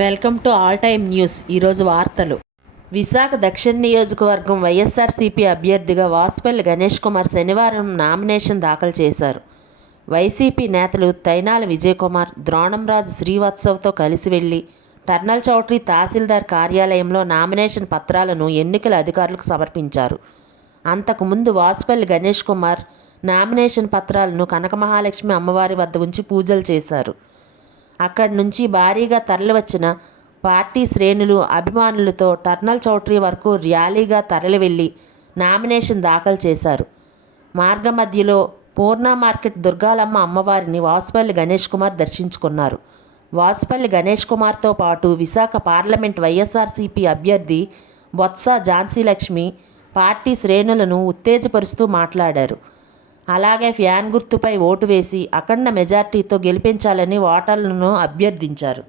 Welcome to all time news. ఈరోజు వార్తలు. విశాఖ దక్షిణ నియోజకవర్గం వైఎస్ఆర్సీపీ అభ్యర్థిగా వాసుపల్లి గణేష్ కుమార్ శనివారం నామినేషన్ దాఖలు చేశారు. వైసీపీ నేతలు తైనాల విజయకుమార్, ద్రోణంరాజు శ్రీవత్సవ్తో కలిసి వెళ్లి టర్నల్ చౌట్రీ తహసీల్దార్ కార్యాలయంలో నామినేషన్ పత్రాలను ఎన్నికల అధికారులకు సమర్పించారు. అంతకుముందు వాసుపల్లి గణేష్ కుమార్ నామినేషన్ పత్రాలను కనకమహాలక్ష్మి అమ్మవారి వద్ద ఉంచి పూజలు చేశారు. అక్కడి నుంచి భారీగా తరలివచ్చిన పార్టీ శ్రేణులు, అభిమానులతో టర్నల్ చౌట్రీ వరకు ర్యాలీగా తరలివెళ్లి నామినేషన్ దాఖలు చేశారు. మార్గమధ్యలో పూర్ణ మార్కెట్ దుర్గాలమ్మ అమ్మవారిని వాసుపల్లి గణేష్ కుమార్ దర్శించుకున్నారు. వాసుపల్లి గణేష్ కుమార్తో పాటు విశాఖ పార్లమెంట్ వైఎస్ఆర్సీపీ అభ్యర్థి బొత్స ఝాన్సీ లక్ష్మి పార్టీ శ్రేణులను ఉత్తేజపరుస్తూ మాట్లాడారు. అలాగే ఫ్యాన్ గుర్తుపై ఓటు వేసి అఖండ మెజార్టీతో గెలిపించాలని ఓటర్లను అభ్యర్థించారు.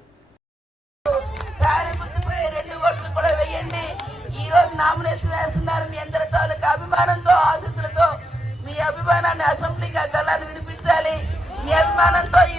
అభిమానంతో ఆశీస్సులతో మీ అభిమానాన్ని అసెంబ్లీగా గల్లాన్ని వినిపించాలి. మీ అభిమానంతో ఈ